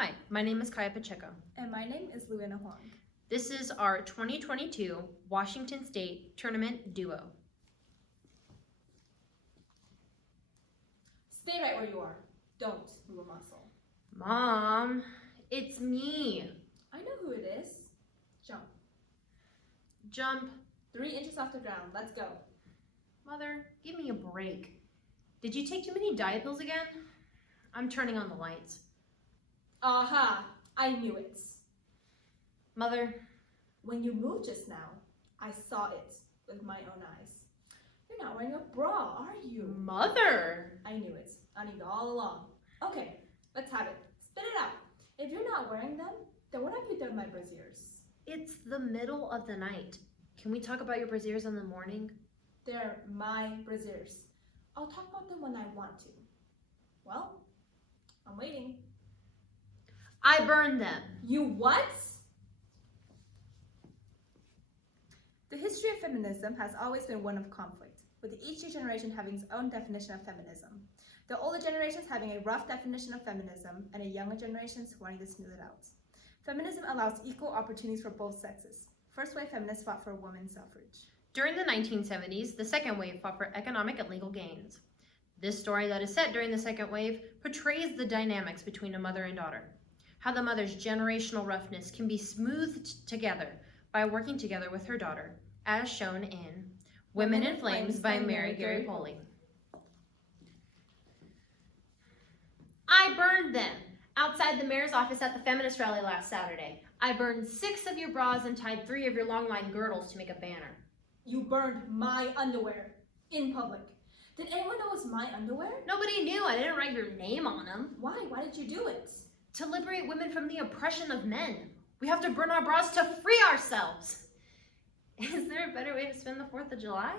Hi, my name is Kayah Pacheco. And my name is Luanna Huang. This is our 2022 Washington State Tournament Duo. Stay right where you are. Don't move a muscle. Mom, it's me. I know who it is. Jump. Jump. 3 inches off the ground. Let's go. Mother, give me a break. Did you take too many diet pills again? I'm turning on the lights. Aha! I knew it. Mother. When you moved just now, I saw it with my own eyes. You're not wearing a bra, are you? Mother! I knew it. I knew it all along. Okay, let's have it. Spit it out. If you're not wearing them, then what have you done with my brassieres? It's the middle of the night. Can we talk about your brassieres in the morning? They're my brassieres. I'll talk about them when I want to. Well, I'm waiting. I burned them. You what? The history of feminism has always been one of conflict, with each generation having its own definition of feminism. The older generations having a rough definition of feminism, and the younger generations wanting to smooth it out. Feminism allows equal opportunities for both sexes. First wave feminists fought for women's suffrage. During the 1970s, the second wave fought for economic and legal gains. This story that is set during the second wave portrays the dynamics between a mother and daughter. How the mother's generational roughness can be smoothed together by working together with her daughter, as shown in Women in Flames by Mary Garripoli. I burned them outside the mayor's office at the feminist rally last Saturday. I burned 6 of your bras and tied 3 of your long line girdles to make a banner. You burned my underwear in public. Did anyone know it was my underwear? Nobody knew. I didn't write your name on them. Why? Why did you do it? To liberate women from the oppression of men. We have to burn our bras to free ourselves. Is there a better way to spend the 4th of July?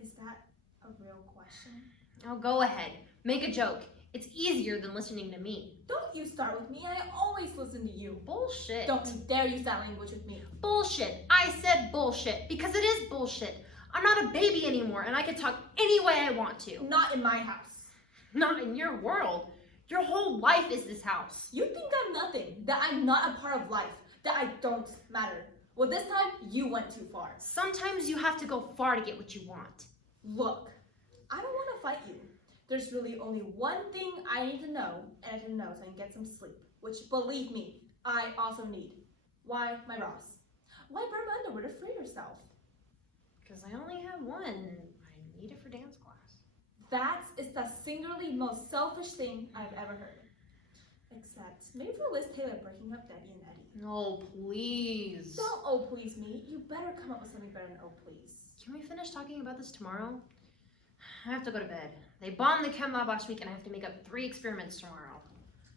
Is that a real question? Oh, go ahead. Make a joke. It's easier than listening to me. Don't you start with me. I always listen to you. Bullshit. Don't you dare use that language with me. Bullshit. I said bullshit because it is bullshit. I'm not a baby anymore and I can talk any way I want to. Not in my house. Not in your world. Your whole life is this house. You think I'm nothing, that I'm not a part of life, that I don't matter. Well, this time you went too far. Sometimes you have to go far to get what you want. Look, I don't want to fight you. There's really only one thing I need to know, and I need to know so I can get some sleep, which, believe me, I also need. Why my bras? Why burn my underwear to free yourself? Because I only have one. I need it for dance class. That is the singularly most selfish thing I've ever heard. Except, maybe for Liz Taylor breaking up Debbie and Eddie. No, please. Don't oh please me. You better come up with something better than oh please. Can we finish talking about this tomorrow? I have to go to bed. They bombed the chem lab last week and I have to make up 3 experiments tomorrow.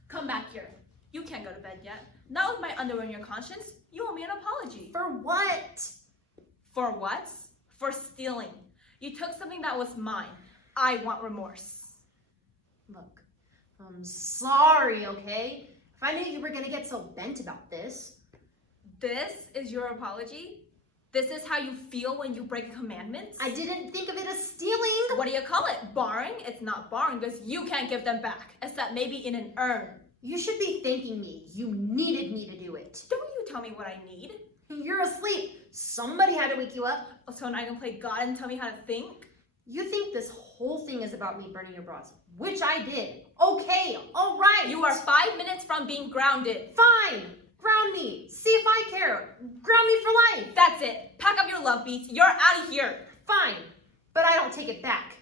Come back here. You can't go to bed yet. Not with my underwear in your conscience. You owe me an apology. For what? For what? For stealing. You took something that was mine. I want remorse. Look, I'm sorry, okay? If I knew you were gonna get so bent about this. This is your apology? This is how you feel when you break commandments? I didn't think of it as stealing. What do you call it? Borrowing? It's not borrowing because you can't give them back, except maybe in an urn. You should be thanking me. You needed me to do it. Don't you tell me what I need. You're asleep. Somebody had to wake you up. So now I can play God and tell me how to think? You think this whole thing is about me burning your bras, which I did. Okay, all right. You are 5 minutes from being grounded. Fine. Ground me. See if I care. Ground me for life. That's it. Pack up your love beats. You're out of here. Fine. But I don't take it back.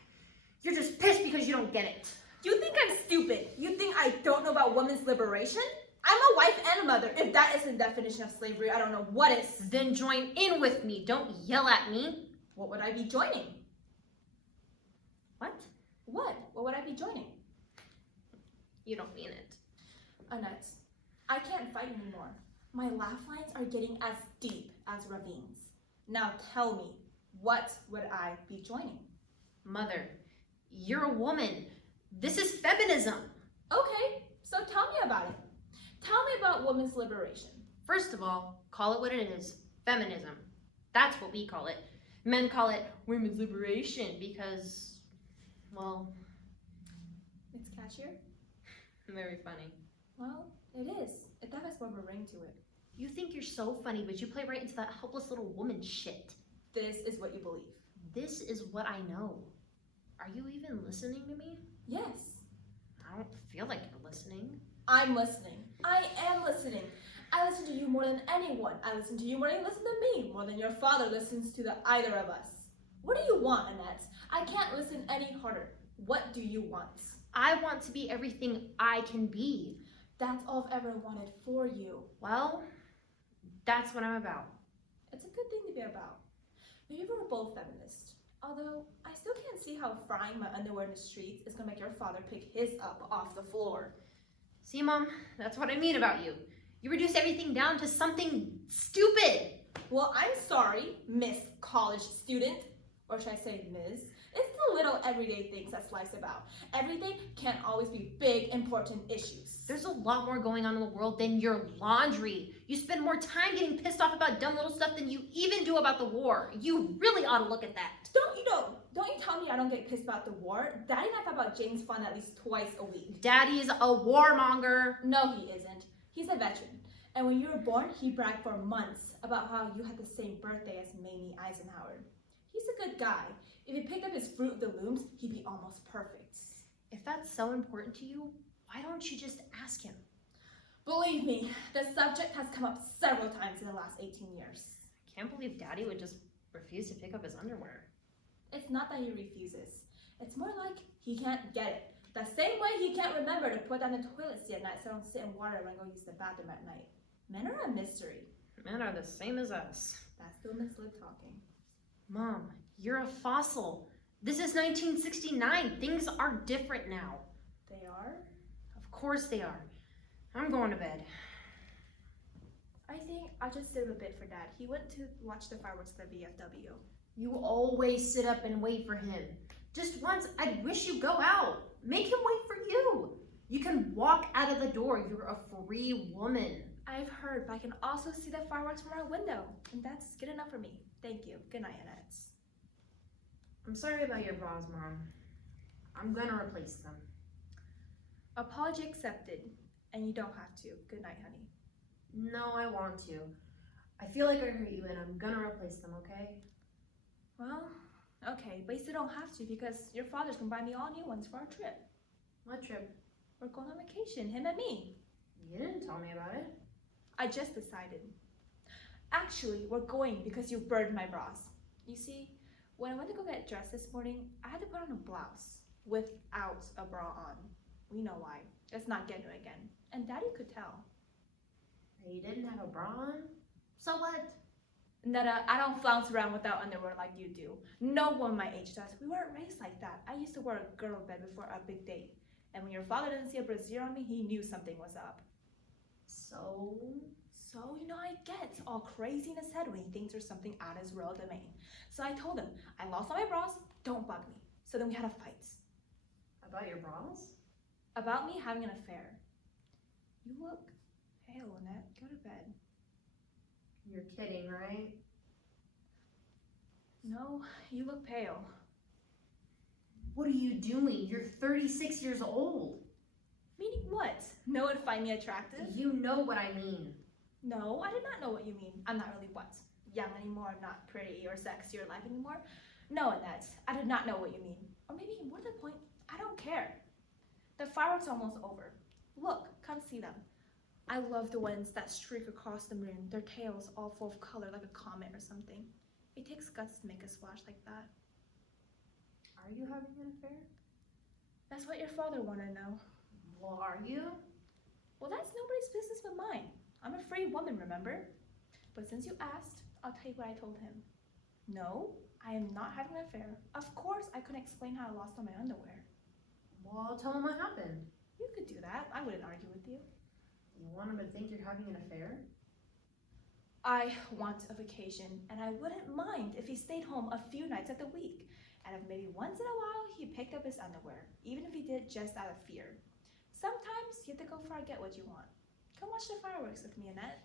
You're just pissed because you don't get it. You think I'm stupid? You think I don't know about women's liberation? I'm a wife and a mother. If that isn't the definition of slavery, I don't know what is. Then join in with me. Don't yell at me. What would I be joining? What? What? What would I be joining? You don't mean it. Annette, I can't fight anymore. My laugh lines are getting as deep as ravines. Now tell me, what would I be joining? Mother, you're a woman. This is feminism. Okay, so tell me about it. Tell me about women's liberation. First of all, call it what it is. Feminism. That's what we call it. Men call it women's liberation because, well... It's catchier? Very funny. Well, it is. It does have more of a ring to it. You think you're so funny, but you play right into that helpless little woman shit. This is what you believe. This is what I know. Are you even listening to me? Yes. I don't feel like you're listening. I'm listening. I am listening. I listen to you more than anyone. I listen to you more than you listen to me, more than your father listens to either of us. What do you want, Annette? I can't listen any harder. What do you want? I want to be everything I can be. That's all I've ever wanted for you. Well, that's what I'm about. It's a good thing to be about. Maybe we're both feminists. Although, I still can't see how frying my underwear in the streets is gonna make your father pick his up off the floor. See, Mom, that's what I mean about you. You reduce everything down to something stupid. Well, I'm sorry, Miss College Student. Or should I say Ms.? It's the little everyday things that life's about. Everything can't always be big, important issues. There's a lot more going on in the world than your laundry. You spend more time getting pissed off about dumb little stuff than you even do about the war. You really ought to look at that. Don't you tell me I don't get pissed about the war. Daddy and I talk about James Bond at least twice a week. Daddy's a warmonger. No, he isn't. He's a veteran. And when you were born, he bragged for months about how you had the same birthday as Mamie Eisenhower. He's a good guy. If he picked up his Fruit of the Looms, he'd be almost perfect. If that's so important to you, why don't you just ask him? Believe me, the subject has come up several times in the last 18 years. I can't believe Daddy would just refuse to pick up his underwear. It's not that he refuses. It's more like he can't get it. The same way he can't remember to put down the toilet seat at night so I don't sit in water when I go use the bathroom at night. Men are a mystery. Men are the same as us. That's still Miss Liv talking. Mom, you're a fossil. This is 1969. Things are different now. They are? Of course they are. I'm going to bed. I think I'll just sit a bit for Dad. He went to watch the fireworks at the VFW. You always sit up and wait for him. Just once, I'd wish you'd go out. Make him wait for you. You can walk out of the door. You're a free woman. I've heard, but I can also see the fireworks from our window. And that's good enough for me. Thank you. Good night, Annette. I'm sorry about your bras, Mom. I'm gonna replace them. Apology accepted. And you don't have to. Good night, honey. No, I want to. I feel like I hurt you and I'm gonna replace them, okay? Well, okay, but you still don't have to because your father's gonna buy me all new ones for our trip. What trip? We're going on vacation, him and me. You didn't tell me about it. I just decided. Actually, we're going because you burned my bras. You see, when I went to go get dressed this morning, I had to put on a blouse without a bra on. We know why. Let's not get into it again. And Daddy could tell. You didn't have a bra on? So what? Netta, I don't flounce around without underwear like you do. No one my age does. We weren't raised like that. I used to wear a girdle bed before a big date. And when your father didn't see a brassiere on me, he knew something was up. So, I get all crazy in his head when he thinks there's something out of his royal domain. So I told him, I lost all my bras, don't bug me. So then we had a fight. about your bras? About me having an affair. You look pale, Annette. Go to bed. You're kidding, right? No, you look pale. What are you doing? You're 36 years old. Meaning what? No one find me attractive? You know what I mean. No, I did not know what you mean. I'm not really what? Young anymore, not pretty or sexy or life anymore? No, Annette, I did not know what you mean. Or maybe more to the point, I don't care. The fireworks are almost over. Look, come see them. I love the ones that streak across the moon, their tails all full of color like a comet or something. It takes guts to make a splash like that. Are you having an affair? That's what your father wanted to know. Well, are you? Well, that's nobody's business but mine. I'm a free woman, remember? But since you asked, I'll tell you what I told him. No, I am not having an affair. Of course, I couldn't explain how I lost all my underwear. Well, tell him what happened. You could do that. I wouldn't argue with you. You want him to think you're having an affair? I want a vacation, and I wouldn't mind if he stayed home a few nights of the week. And if maybe once in a while he picked up his underwear, even if he did just out of fear. Sometimes you have to go far to get what you want. Come watch the fireworks with me, Annette.